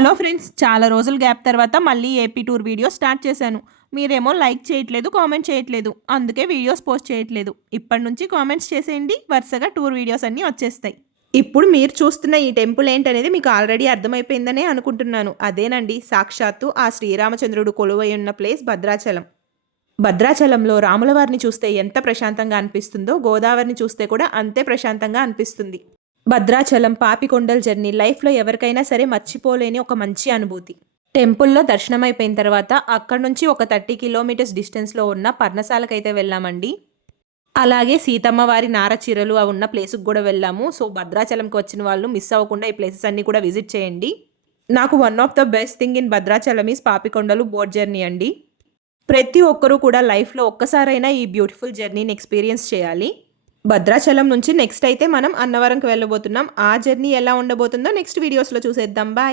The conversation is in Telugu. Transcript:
హలో ఫ్రెండ్స్, చాలా రోజుల గ్యాప్ తర్వాత మళ్ళీ ఏపీ టూర్ వీడియో స్టార్ట్ చేశాను. మీరేమో లైక్ చేయట్లేదు, కామెంట్ చేయట్లేదు. అందుకే వీడియోస్ పోస్ట్ చేయట్లేదు. ఇప్పటి నుంచి కామెంట్స్ చేసేయండి, వరుసగా టూర్ వీడియోస్ అన్నీ వచ్చేస్తాయి. ఇప్పుడు మీరు చూస్తున్న ఈ టెంపుల్ ఏంటనేది మీకు ఆల్రెడీ అర్థమైపోయిందనే అనుకుంటున్నాను. అదేనండి, సాక్షాత్తు ఆ శ్రీరామచంద్రుడు కొలువై ఉన్న ప్లేస్ భద్రాచలం. భద్రాచలంలో రాములవారిని చూస్తే ఎంత ప్రశాంతంగా అనిపిస్తుందో, గోదావరిని చూస్తే కూడా అంతే ప్రశాంతంగా అనిపిస్తుంది. భద్రాచలం పాపికొండల జర్నీ లైఫ్లో ఎవరికైనా సరే మర్చిపోలేని ఒక మంచి అనుభూతి. టెంపుల్లో దర్శనం అయిపోయిన తర్వాత అక్కడ నుంచి ఒక 30 కిలోమీటర్స్ డిస్టెన్స్లో ఉన్న పర్ణశాలకైతే వెళ్ళామండి. అలాగే సీతమ్మ వారి నారచీరలు ఉన్న ప్లేస్కి కూడా వెళ్ళాము. సో భద్రాచలంకి వచ్చిన వాళ్ళు మిస్ అవ్వకుండా ఈ ప్లేసెస్ అన్నీ కూడా విజిట్ చేయండి. నాకు one of the best thing in Bhadrachalam is Papikondalu boat journey అండి. ప్రతి ఒక్కరూ కూడా లైఫ్లో ఒక్కసారైనా ఈ బ్యూటిఫుల్ జర్నీని ఎక్స్పీరియన్స్ చేయాలి. భద్రాచలం నుంచి నెక్స్ట్ అయితే మనం అన్నవరంకి వెళ్ళబోతున్నాం. ఆ జర్నీ ఎలా ఉండబోతుందో నెక్స్ట్ వీడియోస్లో చూసేద్దాం. బాయ్.